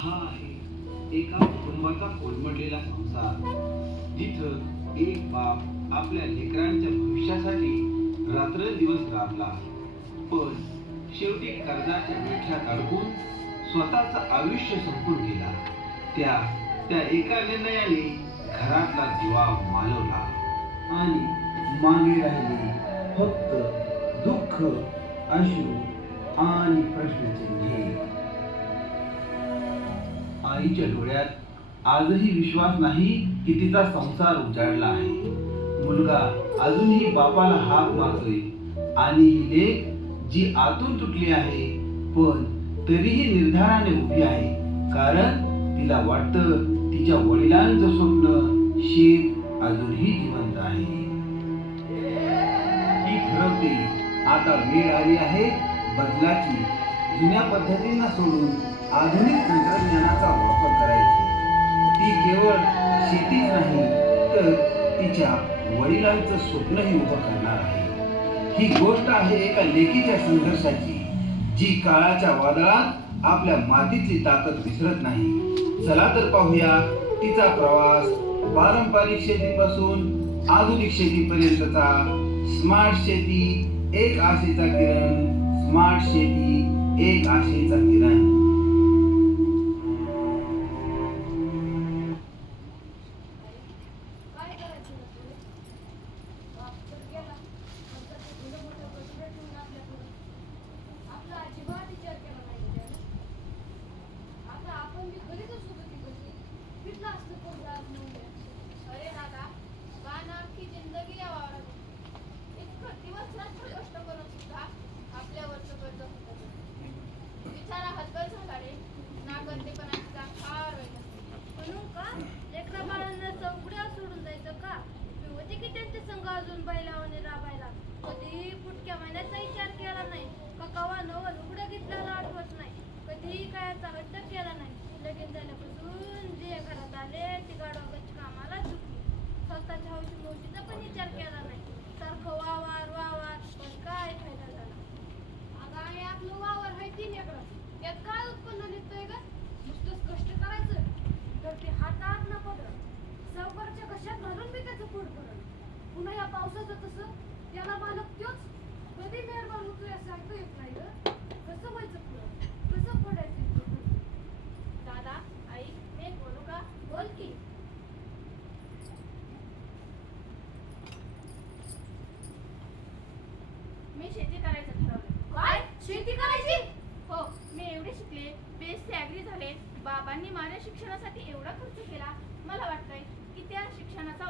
हा आहे. एका कुटुंबाचा कोलमडलेला संसार. जिथं एक बाप आपल्या लेकरांच्या भविष्यासाठी रात्रंदिवस राबला. पण शेवटी कर्जाच्या विठ्यात अडकून स्वतःचं आयुष्य संपून गेला. त्या त्या एका निर्णयाने घरातला दिवा मालवला. आणि मागे राहिले फक्त दुःख अश्रू आणि प्रश्नचिन्हे आईच्या डोळ्यात आजही विश्वास नाही की तिचा संसार उजाडला आहे. मुलगा अजूनही बापाला हाक मारतोय. आणि ही लेख जी आतून तुटली आहे पण तरीही निर्धाराने उभी आहे. कारण तिला वाटतं तिच्या वडिलांचं स्वप्न शेत अजूनही जिवंत आहे. ती ठरवते आता वेळ आली आहे बदलाची. जुन्या पद्धतींना सोडून आधुनिक तंत्रज्ञानाचा वापर करायची. ती केवळ शेतीच नाही तर तिच्या वडिलांचं स्वप्नही उभं करणार आहे. ही गोष्ट आहे एका लेकीच्या संघर्षाची जी काळाच्या वादळात आपल्या मातीची ताकद विसरत नाही. चला तर पाहूया तिचा प्रवास पारंपरिक शेतीपासून आधुनिक शेतीपर्यंतचा स्मार्ट शेती एक आशेचा किरण स्मार्ट शेती एक आशेचा किरण.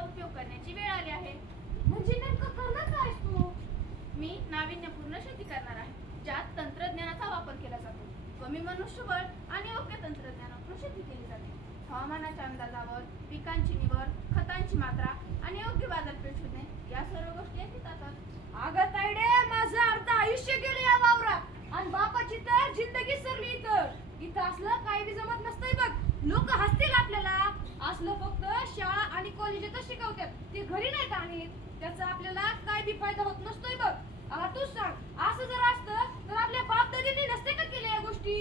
शिक्षणाचा उपयोग करण्याची वेळ आली आहे. म्हणजे नेमकं करणार काय तू? मी नाविन्यपूर्ण शेती करणार आहे ज्यात तंत्रज्ञानाचा वापर केला जातो. कमी मनुष्यबळ आणि योग्य तंत्रज्ञानातून शेती केली जाते. हवामानाच्या अंदाजावर पिकांची निवड खतांची मात्रा आणि योग्य बाजारपेठ शोधणे या सर्व गोष्टी येत येतात अगं तायडे माझं अर्ध आयुष्य गेलं या वावरात आणि बापाची तर जिंदगी सरली इथं इथं असलं काही बी जमत नसतंय बघ लोक हसतील आपल्याला असलं फक्त शाळा आणि कॉलेजातच शिकवतात ते घरी नाहीत आणि त्याचा आपल्याला काय बी फायदा होत नसतोय बघ आता तूच सांग असं जर असतं तर आपल्या बाप दादींनी नसते का केल्या या गोष्टी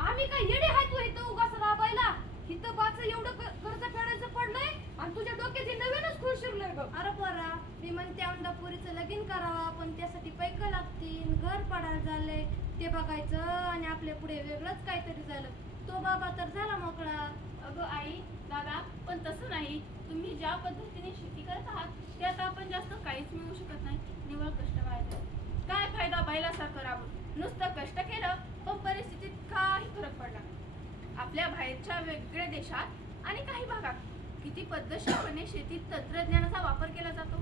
आम्ही काय येडे हाय तू इथं उगाच राबायला इथं बाच एवढं क- कर्ज फेडायचं पडलंय आणि तुझ्या डोक्यात नवीनच खुश शिरलंय बघ अरे पोरा मी म्हणते आमदा पुरीचं लगीन करावं पण त्यासाठी पैक लागतील घर पडायला झालंय ते बघायचं आणि आपल्या पुढे वेगळंच काहीतरी झालं तो बाबा तर झाला मोकळा अगं आई दादा पण तसं नाही तुम्ही ज्या पद्धतीने शेती करत आहात त्यात आपण जास्त काहीच मिळवू शकत नाही निवळ कष्ट व्हायचं काय फायदा बैलासारखं राबून नुसतं कष्ट केलं पण परिस्थितीत काही फरक पडला नाही. आपल्या बाहेरच्या वेगळ्या देशात आणि काही भागात किती पद्धतशीरपणे शेतीत तंत्रज्ञानाचा वापर केला जातो.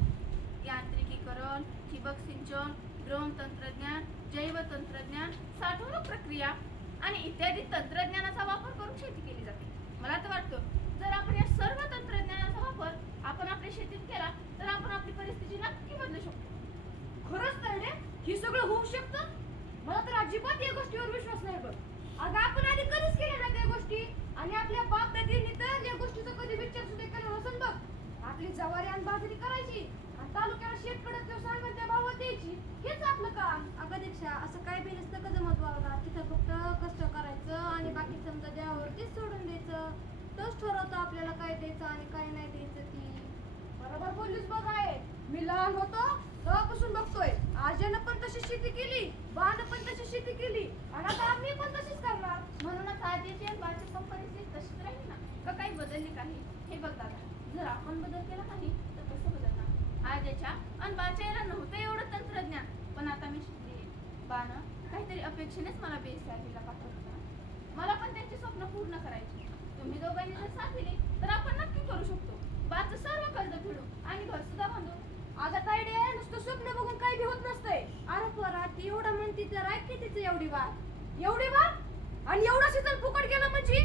यांत्रिकीकरण ठिबक सिंचन ड्रोन तंत्रज्ञान जैव तंत्रज्ञान साठवणूक प्रक्रिया आणि इत्यादी तंत्रज्ञानाचा वापर करून शेती केली जाते. मला तर वाटतं जर आपण या सर्व तंत्रज्ञानाचा वापर आपण आपल्या शेतीत केला तर आपण आपली परिस्थिती नक्की बदलू शकतो. खरंच तर हे सगळं होऊ शकतं? मला तर अजिबात या गोष्टीवर विश्वास नाही बघ. अगं आपण आधी कधीच केलं ना त्या गोष्टी. आणि आपल्या बाप दादींनी तर या गोष्टीचा कधी विचार सुद्धा केला नसेल बघ. आपली जवारी आणि बाजरी करायची आणि तालुक्याला शेतकडत तो सांगून त्या भावात द्यायची. हेच आपलं काम. अगं दीक्षा असं काय बी नसतं का जमत वावरा तिथं फक्त कष्ट करायचं आणि बाकी समजा देहावरतीच सोडून द्यायचं. तोच ठरवतो आपल्याला काय द्यायचं आणि काय नाही द्यायचं ती. बरोबर बोललीच बघ आहे. मी लहान होतो तेव्हापासून बघतोय. आज्यानं पण तशी शेती केली बानं पण तशी शेती केली आणि आता आम्ही पण तशीच करणार. म्हणूनच आजीची आणि बाची पण परिस्थिती तशीच राहील ना. का काही बदलली काही हे बघ दादा जर आपण बदल केला नाही तर कसं बदलणार? आजीच्या आणि बाच्या याला नव्हतं एवढं तंत्रज्ञान. पण आता मी शिकली. बानं काहीतरी अपेक्षेनेच मला बेस पाठवत होता मला पण त्यांची स्वप्न पूर्ण करायची. तुम्ही दोघांनी जर साथ दिली तर आपण नक्की करू शकतो. बाचं सर्व कर्ज फेडू आणि घर सुद्धा बांधू आता काय रे? नुसतं स्वप्न बघून काही बी होत नसतंय. अरे पोरा ती एवढं म्हणती तर ऐक की तिचं एवढी बात. एवढी बात? आणि एवढं शीतल फुकट गेलं म्हणजे?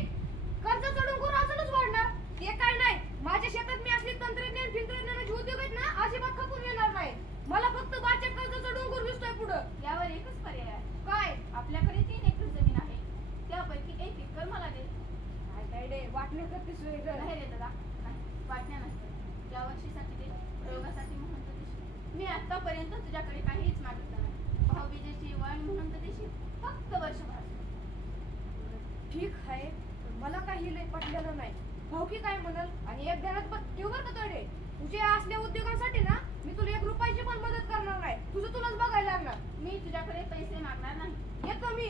कर्ज चढून करून अजूनच वाढणार? ते काय नाही. माझ्या शेतात मी असली तंत्रज्ञान तंत्रज्ञानाचे उद्योग आहेत ना अजिबात खपून येणार नाही. मला फक्त बाच्या कर्ज चढून करून दिसतोय पुढं? यावर एकच पर्याय आहे. काय? आपल्याकडे तीन एकर जमीन आहे. त्यापैकी एक एकर मला दे. काय काय रे? वाटणे करतेस वेगळं नाही रे दादा. वाटण्या नसतं या वर्षीसाठी दे प्रयोगासाठी म्हणून तर देशील मी आतापर्यंत तुझ्याकडे काहीच मागितलं नाही. भाऊबीजेची वळण म्हणून तर देशील फक्त वर्षभर. ठीक आहे पण मला काही लय पटलेलं नाही. भाऊकी काय म्हणाल? आणि एक ध्यानात पण ठेव बरं का तोडे तुझ्या असल्या उद्योगांसाठी ना मी तुला एक रुपयाची पण मदत करणार नाही. तुझं तुलाच बघायला लागणार. मी तुझ्याकडे पैसे मागणार नाही. येतो मी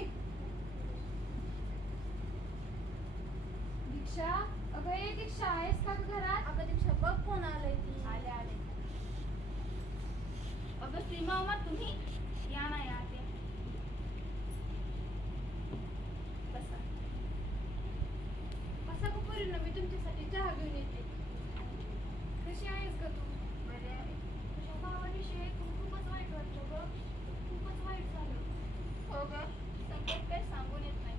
दीक्षा अगं ये दीक्षा आहेस का घरात? अगं दीक्षा बघ कोण आलंय ती. आले आले. अगं सीमा उमा तुम्ही या ना या ते बसा असं का करीन ना मी तुमच्यासाठी चहा घेऊन येते कशी आहेस का तू बरे आहे तुझ्या भावाविषयी ऐकून खूपच वाईट वाटतं गं खूपच वाईट झालं हो ग संकट काही सांगून येत नाही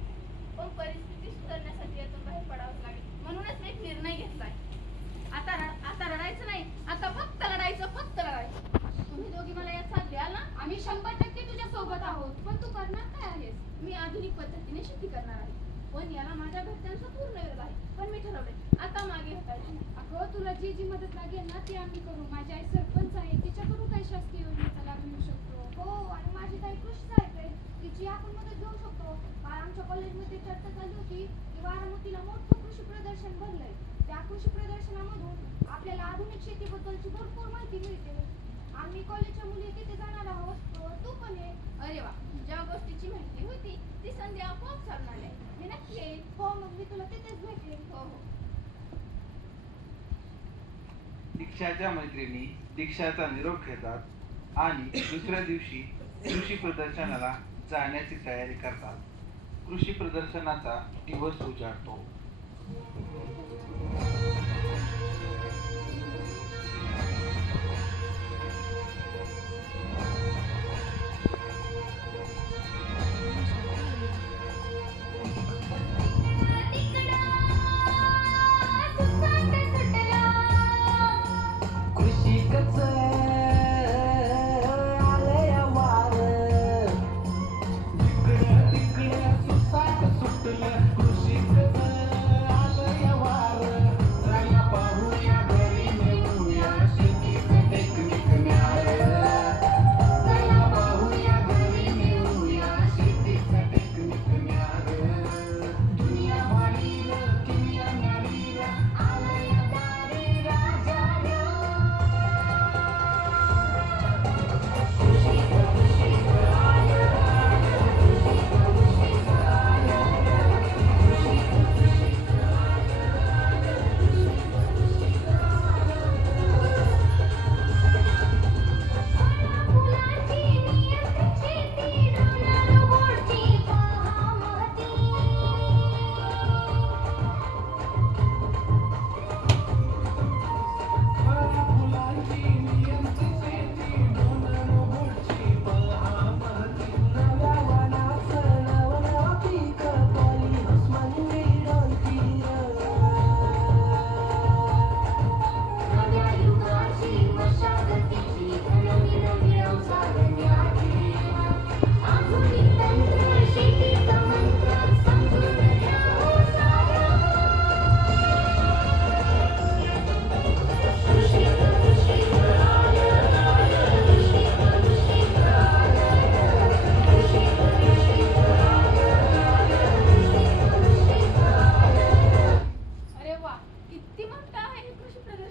पण परिस्थिती सुधारण्यासाठी यातून बाहेर पडावंच लागेल म्हणूनच मी एक निर्णय घेतलाय आता र- आता रडायचं नाही आता फक्त लढायचं फक्त लढायचं तुम्ही दोघी मला यात साथ द्याल ना आम्ही शंभर टक्के तुझ्या सोबत आहोत पण तू करणार काय आहेस मी आधुनिक पद्धतीने शेती करणार आहे. पण याला माझ्या घरच्यांचा पूर्ण विरोध आहे. पण मी ठरवले आता मागे हटायचं अगं तुला जी जी मदत लागेल ना ती आम्ही करू. माझी आई सरपंच आहे तिच्याकडून काही शासकीय योजनेचा लाभ मिळू शकतो. हो आणि माझी ताई कृषी सहाय्यक आहे. तिची आपण मदत घेऊ शकतो. काल आमच्या कॉलेजमध्ये चर्चा झाली होती की बारामतीला मोठं कृषी प्रदर्शन भरलंय. त्या कृषी प्रदर्शनामधून आपल्याला आधुनिक शेतीबद्दलची भरपूर माहिती मिळते. आम्ही कॉलेजच्या मुली तिथे जाणार आहोत. तू पण ये. अरे वा ज्या गोष्टीची माहिती होती ती संधी आपोआप साधणार आहे. मी नक्की येईल हो मग मी तुला तिथेच भेटेन. हो हो. दीक्षाच्या मैत्रिणी दीक्षाचा निरोप घेतात आणि दुसऱ्या दिवशी कृषी प्रदर्शनाला जाण्याची तयारी करतात. कृषी प्रदर्शनाचा दिवस उजाडतो.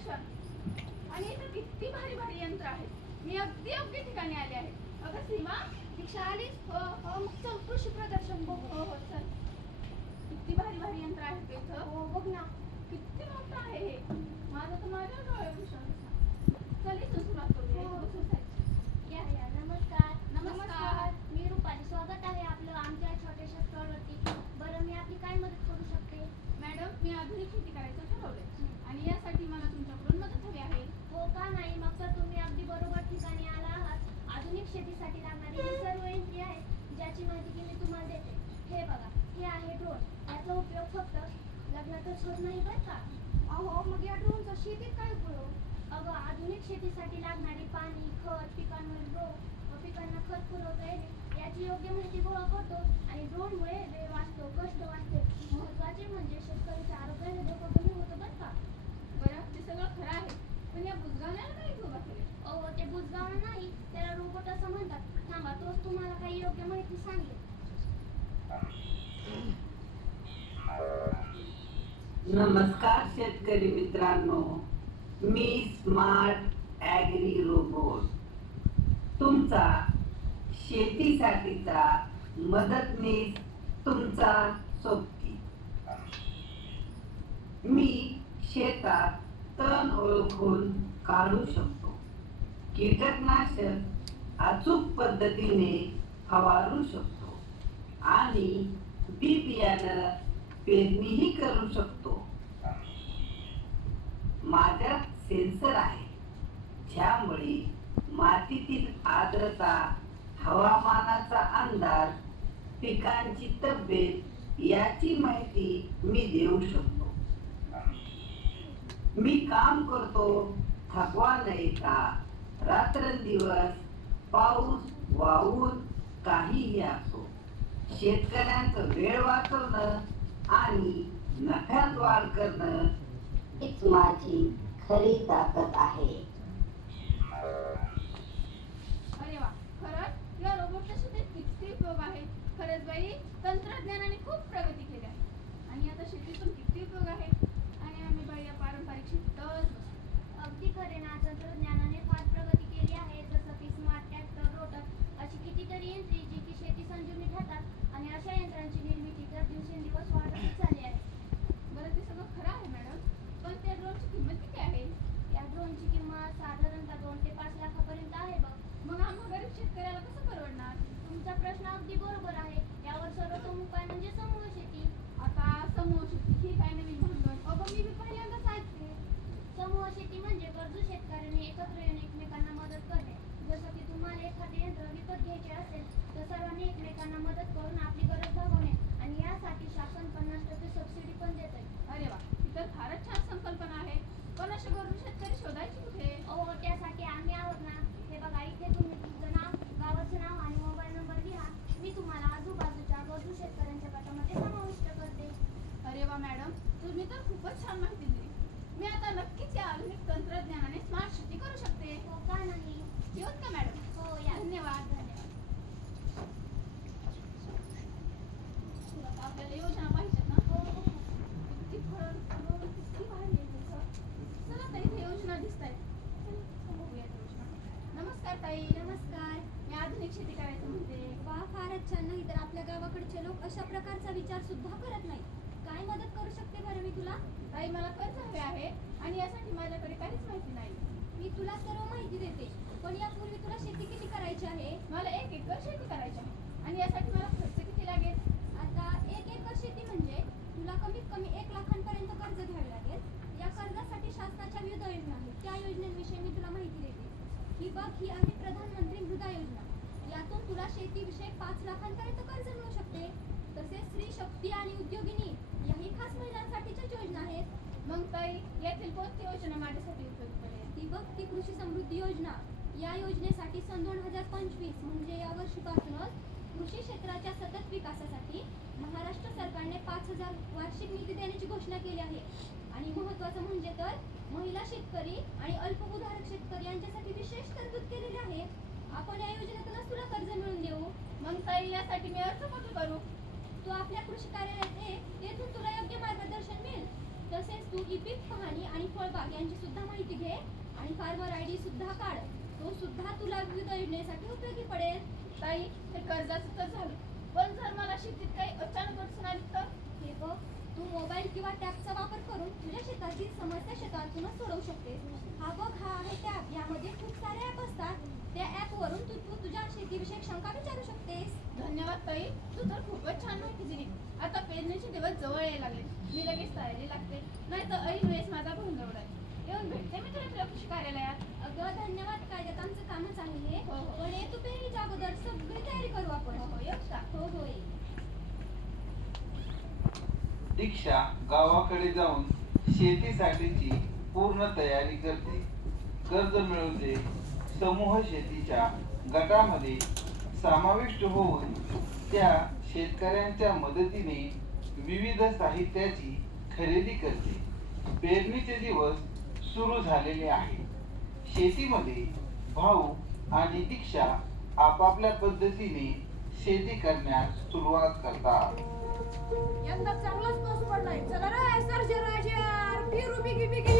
लक्षात. आणि इथं किती भारी भारी यंत्र आहेत. मी अगदी योग्य ठिकाणी आले आहे. अगं सीमा दीक्षा आलीस हो हो मग चल प्रदर्शन बघ. हो हो चल. किती भारी भारी यंत्र आहेत इथं. हो बघ ना. किती मोठं आहे हे. माझं तर माझ्या डोळ्याभूषण चल इथून सुरुवात शेतीसाठी लागणारी ही सर्व यंत्रे आहेत ज्याची माहिती की मी तुम्हाला देते. हे बघा हे आहे ड्रोन याचा उपयोग फक्त लग्नातच होत नाही बरं का? अहो मग या ड्रोनचा शेतीत काय उपयोग? अगं आधुनिक शेतीसाठी लागणारी पाणी खत पिकांवर रोग व पिकांना खत पुरवता येणे याची योग्य माहिती गोळा करतो आणि ड्रोनमुळे वेळ वाचतो कष्ट वाचते. महत्त्वाचे म्हणजे शेतकऱ्याच्या आरोग्याला धोका कमी होतो बरं का? बरं ते सगळं खरं आहे पण या बुजगावण्याला काय उभा केले? अहो ते बुजगाव नाही त्याला रोबोट असं म्हणतात. थांबा तोच तुम्हाला काही योग्य माहिती सांगेल. नमस्कार शेतकरी मित्रांनो. मी स्मार्ट ॲग्री रोबोट तुमचा शेतीसाठीचा मदतनीस तुमचा सोबती. मी शेतात तण ओळखून काढू शकतो. कीटकनाशक अचूक पद्धतीने फवारू शकतो. आणि बी बियाणं पेरणीही करू शकतो. माझ्यात सेन्सर आहे. ज्यामुळे मातीतील आर्द्रता हवामानाचा अंदाज पिकांची तब्येत याची माहिती मी देऊ शकतो. मी काम करतो थकवा नाही का रात्रंदिवस पाऊस वाहून काहीही असो. शेतकऱ्यांचं वेळ वाचवणं आणि नफ्यात वाढ करणं हीच माझी खरी ताकद आहे. अरे वा खरंच? या रोबोटच्या शेतीत किती उपयोग आहे. खरंच बाई तंत्रज्ञानाने खूप प्रगती केली आहे. आणि आता शेतीतून किती उपयोग आहे आणि आम्ही बाई या पारंपरिक शेतीतच बसलो. अगदी खरे ना तंत्रज्ञानाने फार प्रगती केली आहे जसं की स्मार्ट ट्रॅक्टर रोटर अशी कितीतरी यंत्रे जी की शेती संजीवनी ठरतात आणि अशा यंत्रांची निर्मिती तर दिवसेंदिवस वाढतच चालली आहे बरं ते सगळं खरं आहे मॅडम पण त्या ड्रोनची किंमत किती आहे या ड्रोनची किंमत साधारणतः दोन ते पाच लाखापर्यंत आहे बघ शेतकऱ्याला कसं परवडणार? तुमचा प्रश्न अगदी बरोबर आहे. यावर सर्वोत्तम उपाय म्हणजे समूह शेती. आता समूह शेती ही काय नवीन भानगड अगं मी बी पहिल्यांदाच ऐकते. समूह शेती म्हणजे गरजू शेतकऱ्यांनी एकत्र येऊन एकमेकांना मदत करणे. जसं की तुम्हाला एखादे यंत्र विकत घ्यायचे असेल तर सर्वांनी एकमेकांना मदत करून आपली गरज भागवणे आणि यासाठी शासन पन्नास टक्के सबसिडी पण देते अरे वा ही तर फारच छान संकल्पना आहे. पण असे गरजू शेतकरी शोधायचे कुठे? अहो त्यासाठी आम्ही आहोत ना हे बघा इथे तुम्ही तुमचं नाव गावाचं नाव आणि मोबाईल नंबर लिहा मी तुम्हाला आजूबाजूच्या गरजू शेतकऱ्यांच्या गटामध्ये समाविष्ट करते अरे वा मॅडम तुम्ही तर खूपच छान माहिती दिली मी आता नक्कीच या आधुनिक तंत्रज्ञानाने स्मार्ट शेती करू शकते हो का नाही ठेवत का मॅडम हो या धन्यवाद धन्यवाद तुला तर आपल्याला योजना पाहिजेत ना हो हो. किती फळं, फुलं, किती भारी आहे तुझं. चला ताई इथे योजना दिसत आहेत बघूया त्या योजना नमस्कार ताई नमस्कार मी आधुनिक शेती करायचं म्हणते वा फारच छान नाही तर आपल्या गावाकडचे लोक अशा प्रकारचा विचार सुद्धा करत नाही. काय मदत करू शकते बरं मी तुला? ताई मला कर्ज हवे आहे आणि यासाठी माझ्याकडे काहीच माहिती नाही. मी तुला सर्व माहिती देते पण यापूर्वी तुला शेती किती करायची आहे? मला एक एकर शेती करायची आहे आणि यासाठी मला खर्च किती लागेल? आता एक एकर शेती म्हणजे तुला कमीत कमी एक लाखांपर्यंत कर्ज घ्यावे लागेल. या कर्जासाठी शासनाच्या विविध योजना आहेत. त्या योजनांविषयी मी तुला माहिती देते. ही बघ ही आहे प्रधानमंत्री मृदा योजना. यातून तुला शेतीविषयक पाच लाखांपर्यंत कर्ज मिळू शकते. तसेच स्त्री शक्ती आणि उद्योगिनी याही खास महिलांसाठीच्याच योजना आहेत. मग ताई येथील कोणती योजना माझ्यासाठी उपयुक्त पडेल ती बघ ती कृषी समृद्धी योजना. या योजनेसाठी सन दोन हजार पंचवीस म्हणजे या वर्षीपासूनच कृषी क्षेत्राच्या सतत विकासासाठी महाराष्ट्र सरकारने पाच हजार वार्षिक निधी देण्याची घोषणा केली आहे. आणि महत्त्वाचं म्हणजे तर महिला शेतकरी आणि अल्पभूधारक शेतकरी यांच्यासाठी विशेष तरतूद केलेली आहे. आपण या योजनेतूनच तुला कर्ज मिळवून देऊ. मग ताई यासाठी मी अर्ज कुठे करू? तू आपल्या कृषी कार्यालयात ये येथून तुला योग्य मार्गदर्शन मिळेल. तसेच तू ई पीक पाहणी आणि फळबाग यांची सुद्धा माहिती घे आणि फार्मर आय डी सुद्धा काढ. तो सुद्धा तुला विविध योजनेसाठी उपयोगी पडेल. ताई हे कर्जाचं तर झालं. पण जर मला शेतीत काही अचानक अडचण आली तर? हे बघ तू मोबाईल किंवा टॅबचा वापर करून तुझ्या शेताची समस्या शेतातूनच सोडवू शकतेस. हा बघ हा आहे टॅब यामध्ये खूप सारे ॲप असतात. त्या ॲपवरून तू तू तुझ्या शेतीविषयक शंका विचारू शकतेस. धन्यवाद ताई. तू तर खूपच छान माहिती दिली. आता पेरणीचे दिवस जवळ यायला लागले. मी लगेच तयारी लागते. नाही तर ऐन वेळेस माझा भोंगवड आहे येऊन भेटते मी तुला कृषी कार्यालयात. अगं धन्यवाद. कायद्यात आमचं कामच आहे. हो, हो. पण ये तू पेरणीच्या अगोदर सगळी तयारी करू आपण. हो हो. हो हो. दीक्षा गावाकडे जाऊन शेतीसाठीची पूर्ण तयारी करते. कर्ज मिळवते. समूह शेतीच्या गटामध्ये समाविष्ट होऊन त्या शेतकऱ्यांच्या मदतीने विविध साहित्याची खरेदी करते. पेरणीचे दिवस सुरू झालेले आहे शेतीमध्ये भाऊ आणि दीक्षा आपापल्या पद्धतीने शेती करण्यास सुरुवात करतात. यंदा चांगलाच पाऊस पडलाय. चला रे सर्जे राजा फिरू बिगी बिगी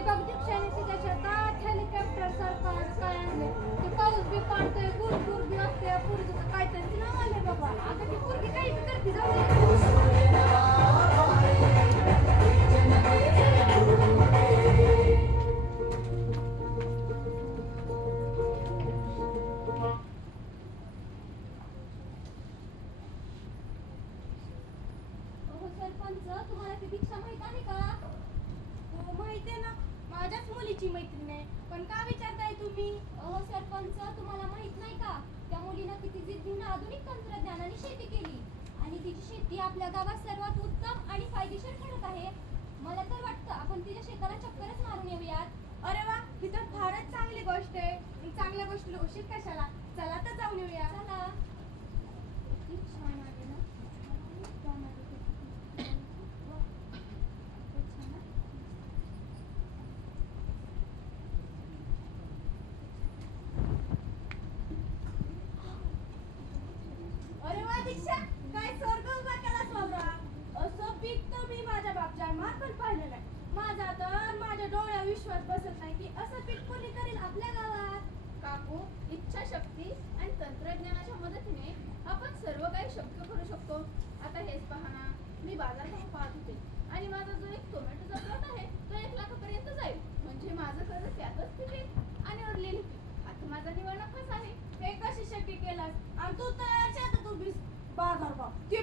पोरा ते शेतात हेलिकॉप्टर सारखं काय आणले ते पाऊस बी पाडतोय भरपूर बी असते पोरगीचं काहीतरी नाव आले बाबा आता ती पोरगी काही करते जाऊ कशाला? चला तर जाऊन येऊया. चला. किती छान आहे ना त्यामध्ये ते- वा, खूपच छान आहे. अरे वा दीक्षा काय स्वर्ग उभा केलास बाबा असं पीक तर मी माझ्या बापच्या मार्फत पाहिलेलं आहे माझा तर माझ्या डोळ्या विश्वास बसत नाही की असं पीक कोणी करेल आपल्या गावात काकू इच्छाशक्ती आणि तंत्रज्ञानाच्या मदतीने आपण सर्व काही शक्य करू शकतो आता हेच पहा ना मी बाजारभाव पाहत होते आणि माझा जो एक टोमॅटोचा प्लॉट आहे तो एक लाखापर्यंत जाईल म्हणजे माझं कर्ज त्यातच पिकेल आणि उरलेली पीक आता माझा निवड नफाच आहे हे कशी शक्य केलास आणि तू तर शेतात उभीस बाजार भाव ते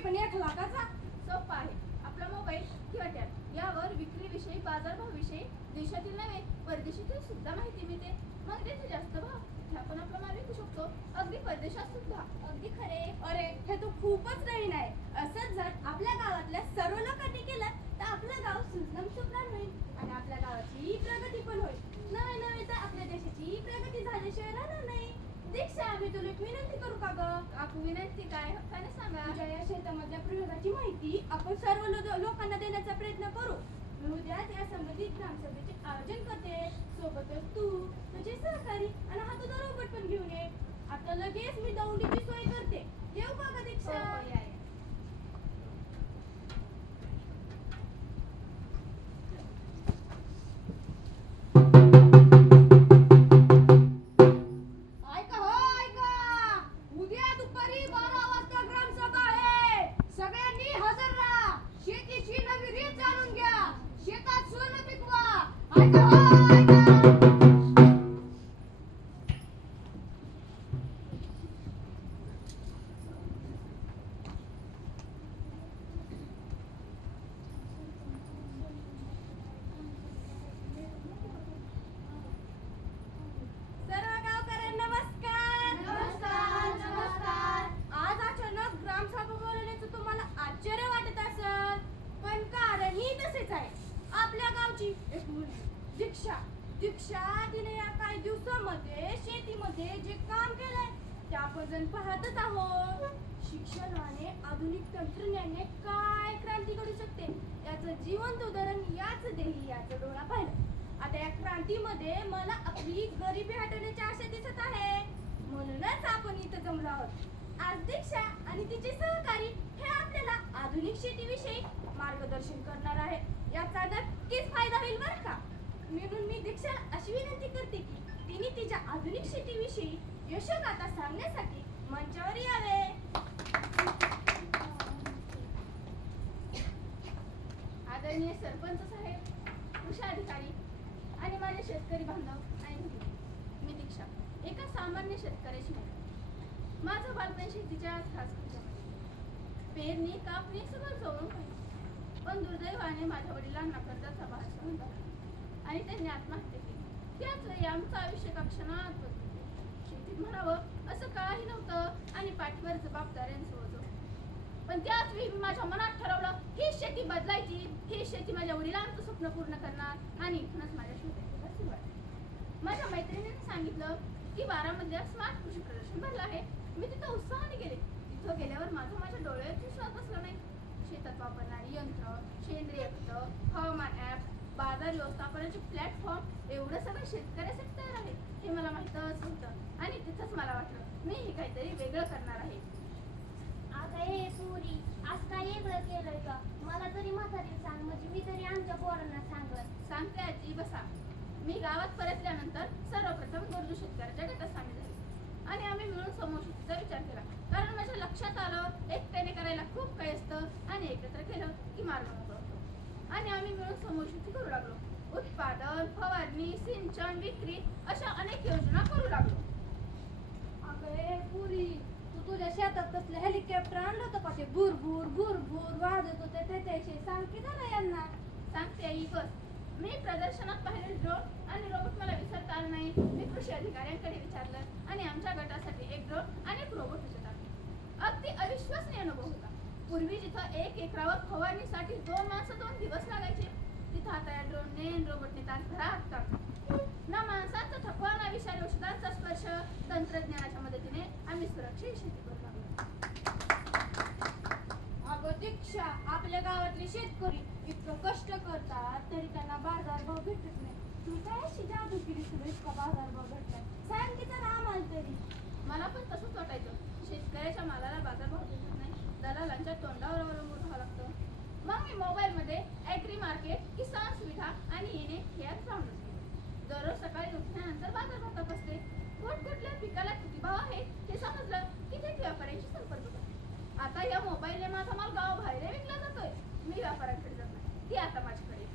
पण सोपा आहे. आपला मोबाईल किंवा टॅब यावर विक्रीविषयी बाजारभावाविषयी देशातील नव्हे परदेशातील सुद्धा माहिती मिळते. मग त्याचे जास्त भाव आपण आपला माल विकू शकतो. अगदी परदेशात सुद्धा. अगदी खरे. अरे हे तो खूपच नवीन आहे. असंच जर आपल्या गावातल्या सर्व लोकांनी केलं तर आपलं गाव सुजलम सुप्राण होईल. आणि आपल्या गावाची प्रगती पण होईल. नवे नवे तर आपल्या देशाची प्रगती झाल्याशिवाय राहणार दीक्षा आम्ही तुला एक विनंती करू का ग? विनंती काय? हक्काने सांगा. तुझ्या या शेतामधल्या प्रयोगाची माहिती आपण सर्व लो- लोकांना देण्याचा प्रयत्न करू. मी उद्याच या संबंधित ग्रामसभेचे आयोजन करते. सोबतच तू तुझे सहकारी आणि हा तुझा रोबोट पण घेऊन ये. आता लगेच मी दौंडीची सोय करते. येऊ का ग हो, दीक्षा आपण पाहतच आहोत. शिक्षणाने आधुनिक तंत्रज्ञाने काय क्रांती घडू शकते? याचं जिवंत उदाहरण याच देही याचं डोळा पाहिलं. आता या क्रांतीमध्ये मला आपली गरिबी हटवण्याची आशा दिसत आहे. म्हणूनच आपण इथं जमलो आहोत. आज दीक्षा आणि तिचे सहकारी हे आपल्याला आधुनिक शेतीविषयी मार्गदर्शन करणार आहे. याचा नक्कीच फायदा होईल बरं का? म्हणून मी दीक्षा अशी विनंती करते की तिने तिच्या आधुनिक शेतीविषयी यशोगाथा सांगण्यासाठी मंचावर यावे. आदरणीय सरपंच साहेब कृषी अधिकारी आणि माझे शेतकरी बांधव आणि मी दीक्षा एका सामान्य शेतकऱ्याची मुलगी माझं बालपण शेतीच्या खास पेरणी कापणी सगळं जवळून पाहिजे पण दुर्दैवाने माझ्या वडिलांना कर्जाचा भार सहन आणि त्यांनी आत्महत्या केली. त्याच वेळी आमचं आयुष्य कक्षणात क्षणात बदललं. म्हणावं असं काही नव्हतं. आणि पाठीवर जबाबदाऱ्यांसोबत होतं. पण त्याच वेळी मी माझ्या मनात ठरवलं ही शेती बदलायची. ही शेती माझ्या वडिलांचं स्वप्न पूर्ण करणार. आणि इथूनच माझ्या शोधायला सुरुवात माझ्या मैत्रिणीने सांगितलं की बारामध्ये स्मार्ट कृषी प्रदर्शन भरलं आहे. मी तिथं उत्साहाने गेले. तिथं गेल्यावर माझं माझ्या डोळ्यात विश्वास बसला नाही. शेतात वापरणारी यंत्र सेंद्रिय खत हवामान ॲप बाजार व्यवस्थापनाचे प्लॅटफॉर्म एवढं सगळं शेतकऱ्यासाठी तयार आहे. हे मला माहीतच नव्हतं. आणि तिथंच मला वाटलं मी हे काहीतरी वेगळं करणार आहे. अगं हे पुरी आज काय वेगळं केलंय का? मला तरी म्हातारी सांग म्हणजे मी तरी आमच्या पोरांना सांगत. सांगते आजी बसा. मी गावात परतल्यानंतर सर्वप्रथम गरजू शेतकऱ्याच्या गटात सामील झाले. आणि आम्ही मिळून समूह शेतीचा विचार केला. कारण माझ्या लक्षात आलं एकट्याने करायला खूप काही असतं. आणि एकत्र केलं की मार्ग मोकळा होतो. आणि आम्ही मिळून समूह शेती करू लागलो. उत्पादन फवारणी सिंचन विक्री अशा अनेक योजना करू लागलो. अगं पुरी तू तुझ्या शेतात कसलं हेलिकॉप्टर आणलं होतं का ते? भूर भूर भूर भूर वाजत होते ते त्याचे. सांग की ना यांना? सांगते आई बस. मी प्रदर्शनात पाहिले ड्रोन आणि रोबोट मला विसरता आलं नाही. मी कृषी अधिकाऱ्यांकडे विचारलं आणि आमच्या गटासाठी एक ड्रोन आणि एक रोबोट आणले. अगदी अविश्वसनीय अनुभव होता. पूर्वी जिथं एक एकरावर फवारणीसाठी दोन माणसं दोन दिवस लागायचे तिथं आता या ड्रोनने आणि रोबोटने काम केलं. ना माणसाचा थकवा ना विषारी औषधांचा स्पर्श तंत्रज्ञानाच्या मदतीने आम्ही सुरक्षित शेती करू लागलो. अगं दीक्षा आपल्या गावातले शेतकरी इतकं कष्ट करतात तरी त्यांना बाजारभाव भेटत नाही. तू काय अशी जादू केली तुला इतका बाजारभाव भेटला सांग की जरा आम्हाला तरी. मला पण तसंच वाटायचं. शेतकऱ्याच्या मालाला बाजारभाव भेटत नाही. दलालांच्या तोंडावर अवलंबून मग मी मोबाईलमध्ये ॲग्री मार्केट किसान सुविधा आणि येणे हे ॲप डाउनलोड केले दररोज सकाळी उठल्यानंतर बाजारभाव तपासते. कुठकुठल्या पिकाला किती भाव आहे हे समजलं की थेट व्यापाऱ्यांशी संपर्क करते. आता या मोबाईलने माझा माल गाव बाहेर विकला जातोय. मी व्यापाऱ्यांकडे जात नाही. ती आता माझ्याकडे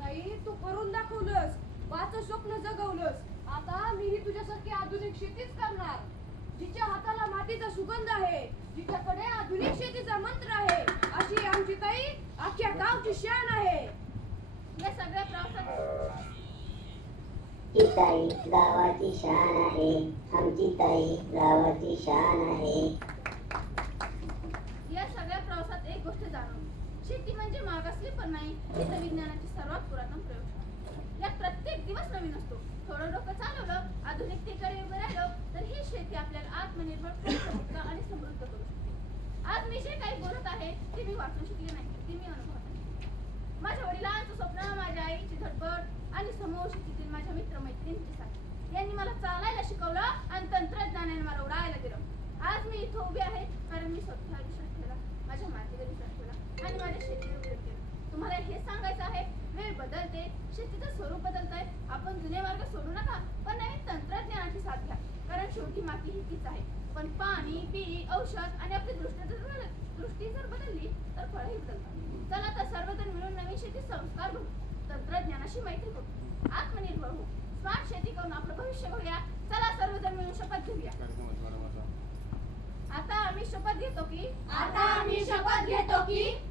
ताई तू करून दाखवलंस. माझं स्वप्न जगवलंस. आता मीही तुझ्यासारखी आधुनिक शेतीच करणार. जिच्या हाताला मातीचा सुगंध आहे. जिच्याकडे आधुनिक शेतीचा मंत्र आहे. अशी आमची ताई अख्ख्या गावची शान आहे. या सगळ्या प्रवासात ती ताई गावाची शान आहे. आमची ताई गावाची शान आहे. या सगळ्या प्रवासात एक गोष्ट जाणवली शेती म्हणजे मागासली पण नाही ही तर विज्ञानाची सर्वात पुरातन प्रयोगशाळा यात प्रत्येक दिवस नवीन असतो. थोडं डोकं चालवलं आधुनिकतेकडे उभं राहिलं तर ही शेती आपल्याला आत्मनिर्भर आणि समृद्ध करू शकते. आज मी जे काही बोलत आहे ते मी वाचून शिकले नाही ते मी अनुभवत आहे माझ्या वडिलांचं स्वप्न माझ्या आईची धडपड आणि समूह शेतीतील माझ्या मित्रमैत्रिणींची साथ यांनी मला चालायला शिकवलं आणि तंत्रज्ञानाने मला उडायला दिलं. आज मी इथं उभी आहे कारण मी स्वतः विश्वास ठेवला माझ्या मातीला विश्वास ठेवला आणि माझ्या शेतीवर तुम्हाला हे सांगायचं आहे वेळ बदलते शेतीचं स्वरूप बदलत आहे आपण जुने मार्ग सोडू नका पण नवीन तंत्रज्ञानाची साथ घ्या. कारण शेवटी माती ही तीच आहे. पण पाणी पीक औषध आणि आपली दृष्टी जर बदल- दृष्टी जर बदलली तर फळही बदलतात. चला तर सर्वजण मिळून नवीन शेती संस्कार घेऊ तंत्रज्ञानाशी मैत्री करू. आत्मनिर्भर होऊ. स्मार्ट शेती करून आपलं भविष्य बघूया चला सर्वजण मिळून शपथ घेऊया. आता आम्ही शपथ घेतो की आता आम्ही शपथ घेतो की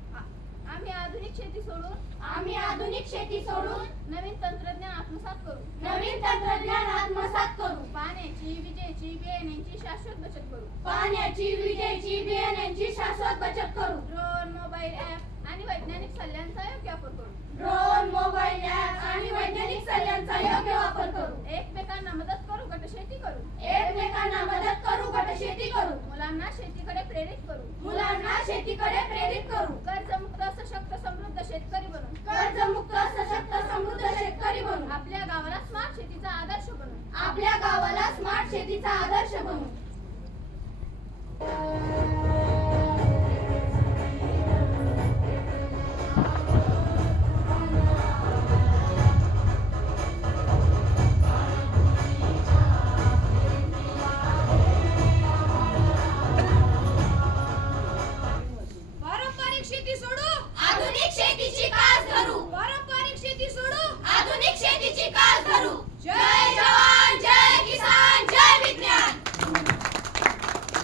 आम्ही आधुनिक शेती सोडून आम्ही आधुनिक शेती सोडून नवीन तंत्रज्ञान आत्मसात करू. नवीन तंत्रज्ञान आत्मसात करू. पाण्याची विजेची बियाण्यांची शाश्वत बचत करू. पाण्याची विजेची बियाण्यांची शाश्वत बचत करू. ड्रोन मोबाईल ऍप आणि वैज्ञानिक सल्ल्यांचा योग्य वापर करू. ड्रोन मोबाईल ऍप आणि वैज्ञानिक सल्ल्यांचा योग्य वापर करू. एकमेकांना मदत करू गट शेती करू. एकमेकांना मदत करू गट शेती करू. मुलांना शेतीकडे प्रेरित करू. मुलांना शेतीकडे प्रेरित करू. कर्जमुक्त सशक्त समृद्ध शेतकरी बनू कर्जमुक्त सशक्त समृद्ध शेतकरी बनू आपल्या गावाला स्मार्ट शेतीचा आदर्श बनू आपल्या गावाला स्मार्ट शेतीचा आदर्श बनू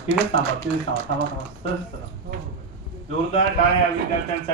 तिथेच थांबा तिथेच थांबा. थांबा थांबा. सहज चला. जोरदार टाळ्या विद्यार्थ्यांसाठी.